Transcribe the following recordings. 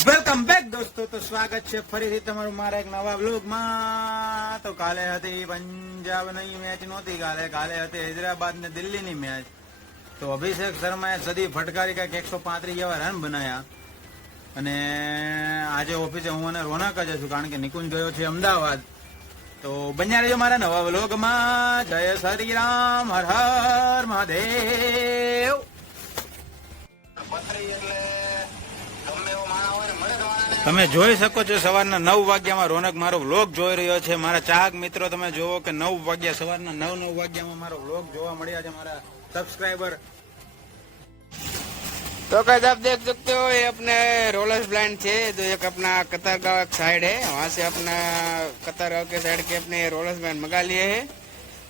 Welcome back દોસ્તો, તો સ્વાગત છે ફરીથી તમારું મારા એક નવા વ્લોગમાં। તો કાલે હતી પંજાબની મેચ નહોતી, કાલે હતી હૈદરાબાદ ને દિલ્હીની મેચ। તો અભિષેક શર્માએ સદી ફટકારી કંઈક 135 જેવા રન બનાવ્યા અને આજે ઓફિસે હું અને રોનક જ છું, કારણ કે નિકુંજ ગયો છે અમદાવાદ। તો બન્યા રહેજો મારા નવા વ્લોગમાં। જય શ્રી રામ, હર હર મહાદેવ। તમે જોઈ શકો છો સવારના 9 વાગ્યામાં રોનક મારો વ્લોગ જોઈ રહ્યો છે। મારા ચાહક મિત્રો તમે જોવો કે 9 વાગ્યા, સવારના 9 વાગ્યામાં મારો વ્લોગ જોવા મળ્યા છે મારા सब्सक्राइबर। तो कैसे आप देख सकते हो, ये अपने रोलर्स ब्लाइंड थे, तो एक अपना कतर गांव एक साइड है, वहाँ से अपना कतर गांव के साइड के अपने रोलर्स ब्लाइंड मंगा लिए हैं।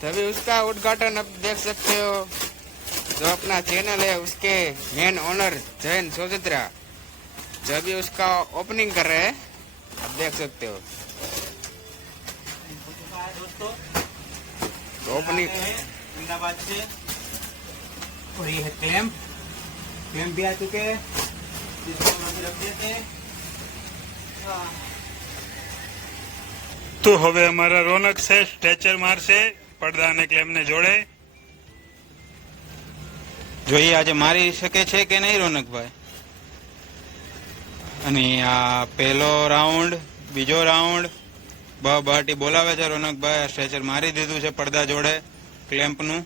तो अभी उसका उद्घाटन आप देख सकते हो, जो अपना चैनल है उसके मेन ओनर जैन सोजत्रा, जो अभी उसका ओपनिंग कर रहे हैं, आप देख सकते हो। तो ओपनिंग अहमदाबाद से और ये है क्लैम्प भी आ चुके हैं, जिसको हम अभी रख देते हैं। તો હવે અમારા રોનક છે સ્ટ્રેચર મારશે, પડદા અને ક્લેમને જોડે। જોઈએ આજે મારી શકે છે કે નહીં રોનકભાઈ। અને આ પહેલો રાઉન્ડ, બીજો રાઉન્ડ બહાટી બોલાવે છે રોનકભાઈ। સ્ટ્રેચર મારી દીધું છે પડદા જોડે ક્લેમ્પનું।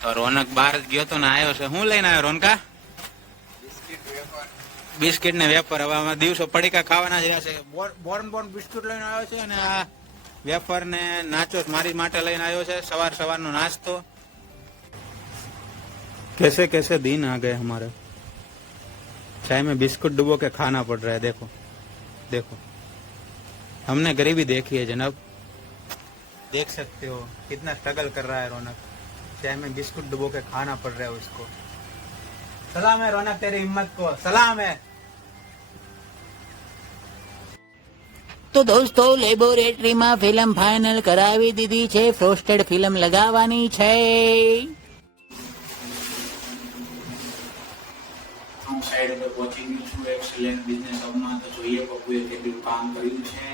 તો રોનક બહાર ગયો તો ને આવ્યો છે। શું લઈને આવ્યો રોનકા? બિસ્કિટ ને વેફર। હવે આમાં દિવસો પડીકા ખાવાના જ રહેશે। બોર્ન બિસ્કિટ લઈને આવ્યો છે અને આ વેફર ને નાચોસ મારી માટે લઈને આવ્યો છે। સવારનો નાસ્તો। कैसे कैसे दिन आ गए हमारे। चाय में बिस्कुट डुबो के खाना पड़ रहा है। देखो देखो, हमने गरीबी देखी है जनाब, देख सकते हो कितना स्ट्रगल कर रहा है रौनक। चाय में बिस्कुट डुबो के खाना पड़ रहा है उसको। सलाम है रौनक, तेरी हिम्मत को सलाम है। તો દોસ્તો લેબોરેટરીમાં ફિલ્મ ફાઇનલ કરાવી દીધી છે, ફ્રોસ્ટેડ ફિલ્મ લગાવવાની છે। હું સાઈડ ઉપર પહોંચી ગયો છું એક્સેલેન્ટ બિઝનેસ હબમાં। તો જોઈએ પપ્પુએ કેટલું કામ કર્યું છે।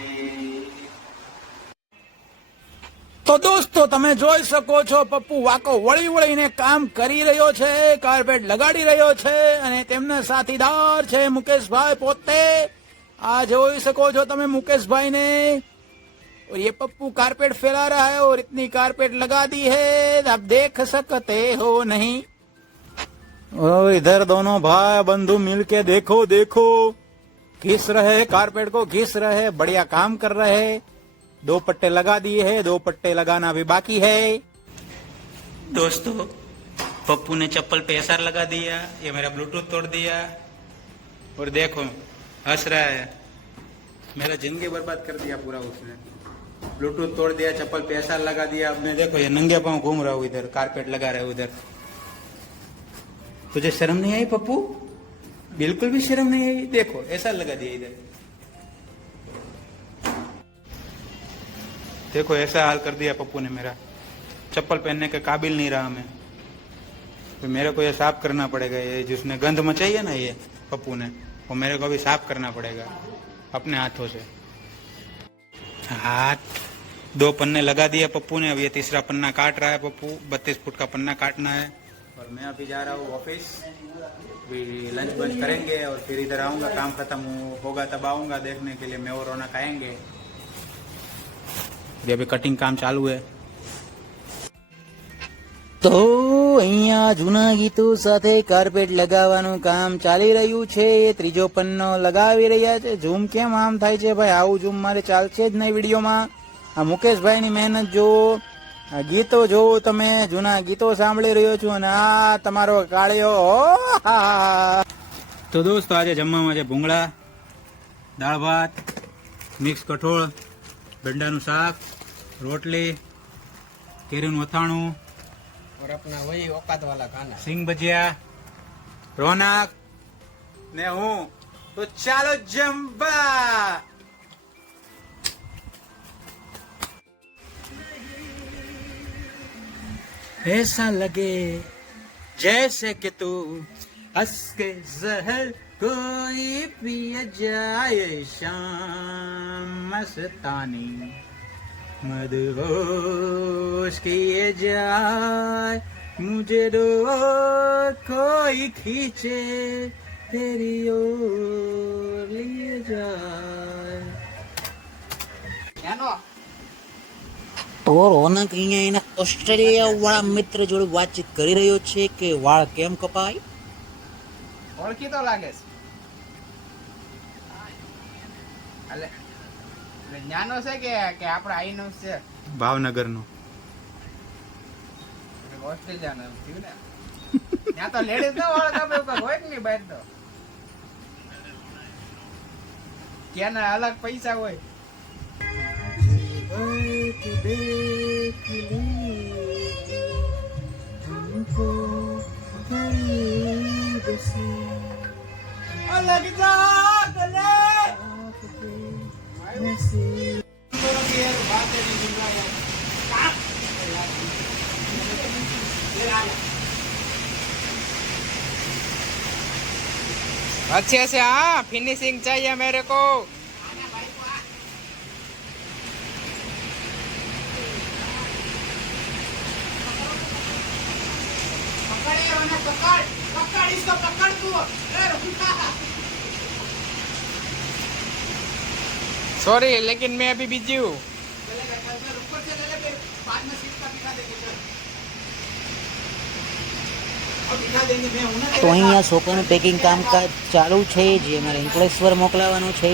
તો દોસ્તો તમે જોઈ શકો છો પપ્પુ વાકો વળી વળીને કામ કરી રહ્યો છે, કાર્પેટ લગાડી રહ્યો છે અને તેમના સાથીદાર છે મુકેશભાઈ પોતે। આ જોઈ શકો છો તમે मुकेश भाई ने। और ये पप्पू कारपेट फैला रहा है और इतनी कारपेट लगा दी है, आप देख सकते हो नहीं। और इधर दोनों भाई बंधु मिलके देखो देखो घिस रहे कारपेट को, घिस रहे, बढ़िया काम कर रहे। 2 पट्टे लगा दिए हैं, 2 पट्टे लगाना भी बाकी है। दोस्तों पप्पू ने चप्पल पे एसआर लगा दिया, ये मेरा ब्लूटूथ तोड़ दिया और देखो हंस रहा है। मेरा जिंदगी बर्बाद कर दिया पूरा उसने। ब्लूटूथ तोड़ दिया, चप्पल पे एसआर लगा दिया। अब मैं देखो ये नंगे पांव घूम रहा हूँ इधर, कारपेट लगा रहे उधर। तुझे शर्म नहीं आई पप्पू? बिल्कुल भी शर्म नहीं आई। देखो ऐसा लगा दिया इधर, देखो ऐसा हाल कर दिया पप्पू ने मेरा। चप्पल पहनने के काबिल नहीं रहा मैं। तो मेरे को ये साफ करना पड़ेगा, ये जिसने गंध मचाई है ना ये पप्पू ने, वो मेरे को भी साफ करना पड़ेगा अपने हाथों से। हाथ 2 पन्ने लगा दिया पप्पू ने, अब ये तीसरा पन्ना काट रहा है पप्पू। 32 फुट का पन्ना काटना है। और मैं अभी जा रहा हूँ ऑफिस, अभी लंच बंच करेंगे और फिर इधर आऊँगा। काम खत्म होगा तब आऊँगा देखने के लिए। मैं और रौनक आएंगे। अभी कटिंग काम चालू है। તો અહીંયા જૂના ગીતો સાથે કાર્પેટ લગાવવાનું કામ ચાલી રહ્યું છે। ત્રીજો પન્નો લગાવી રહ્યા છે। ઝૂમ કેમ આમ થાય છે ભાઈ? આવું ઝૂમ મારે ચાલશે જ નહીં વિડીયોમાં। આ મુકેશભાઈની મહેનત જોવો, આ ગીતો જોવો તમે, જૂના ગીતો સાંભળી રહ્યો છું અને આ તમારો કાળિયો। તો દોસ્તો આજે જમવામાં છે ભૂંગળા, દાળ ભાત, મિક્સ કઠોળ, ભીંડાનું શાક, રોટલી, કેરીનું અથાણું और अपना वही औकात वाला खाना। सिंग भजिया, रौनक ने हूँ। तो चालो जम्बा। ऐसा लगे जैसे कि तू हंस के जहर कोई पिए जाए शाम मस्तानी मदहोश किए जाए मुझे डोर कोई खींचे तेरी ओर लिए जाए તો રોનક અહીંયા એના ઓસ્ટ્રેલિયા વાળા મિત્ર જોડે વાતચીત કરી રહ્યો છે કે વાળ કેમ કપાય. ઓળખી તો લાગે છે એટલે જ્ઞાનો છે કે આપણે આઈનો છે ભાવનગરનો ઓસ્ટ્રેલિયાનો થયું ને ત્યાં તો લેડીઝ નો વાળ કાપે એવું હોય કે નહીં બહાર તો ક્યાંના અલગ પૈસા હોય अलग जा गले अच्छे से हाँ फिनिशिंग चाहिए मेरे को पकड़ इसको पकड़ तू सॉरी लेकिन मैं अभी बिजी हूँ ऊपर से ले ले फिर बाद में सीट का बिठा देंगे चल अब बिठा देंगे मैं हूं ना તો અહીંયા સોફાનું પેકિંગ કામકાજ ચાલુ છે જે અમારે અંકલેશ્વર મોકલાવાનું છે.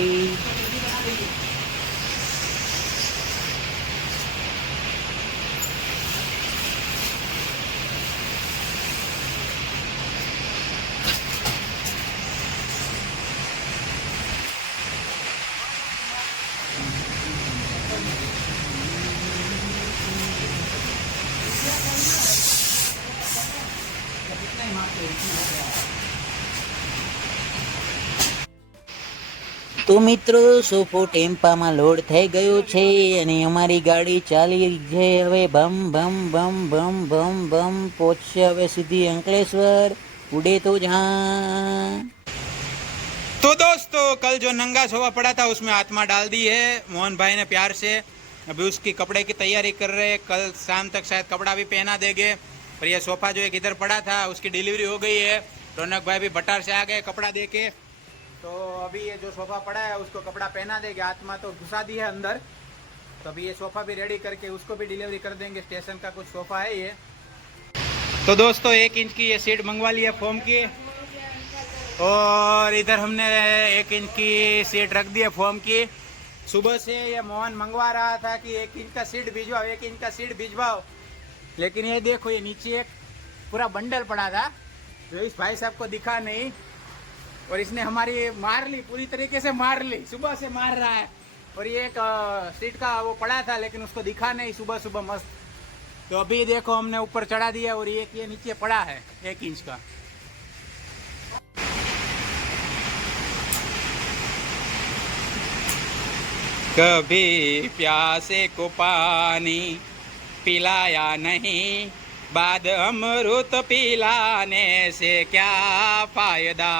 તો મિત્રો સોફો ટેમ્પામાં લોડ થઈ ગયો છે અને અમારી ગાડી ચાલી છે હવે ભમ ભમ ભમ ભમ ભમ ભમ પહોંચશે હવે સીધી અંકલેશ્વર उड़े तो जहाँ. तो दोस्तों कल जो नंगा सोफा पड़ा था उसमें आत्मा डाल दी है मोहन भाई ने प्यार से. अभी उसकी कपड़े की तैयारी कर रहे हैं, कल शाम तक शायद कपड़ा भी पहना देंगे. और ये सोफा जो एक इधर पड़ा था उसकी डिलीवरी हो गई है. रौनक भाई भी भटार से आ गए कपड़ा दे के. तो अभी ये जो सोफा पड़ा है उसको कपड़ा पहना देंगे. आत्मा तो घुसा दी है अंदर, तो अभी ये सोफा भी रेडी करके उसको भी डिलीवरी कर देंगे. स्टेशन का कुछ सोफा है ये. तो दोस्तों 1 इंच की ये सीट मंगवा ली है फोम की, और इधर हमने 1 इंच की सीट रख दी है फोम की. सुबह से ये मोहन मंगवा रहा था कि 1 इंच का सीट भिजवाओ, 1 इंच का सीट भिजवाओ, लेकिन ये देखो ये नीचे एक पूरा बंडल पड़ा था जो इस भाई साहब को दिखा नहीं, और इसने हमारी मार ली, पूरी तरीके से मार ली. सुबह से मार रहा है. और ये एक सीट का वो पड़ा था लेकिन उसको दिखा नहीं सुबह सुबह मस्त. तो अभी देखो हमने ऊपर चढ़ा दिया और एक ये नीचे पड़ा है 1 इंच का. कभी प्यासे को पानी पिलाया नहीं, बाद अमृत पिलाने से क्या फायदा.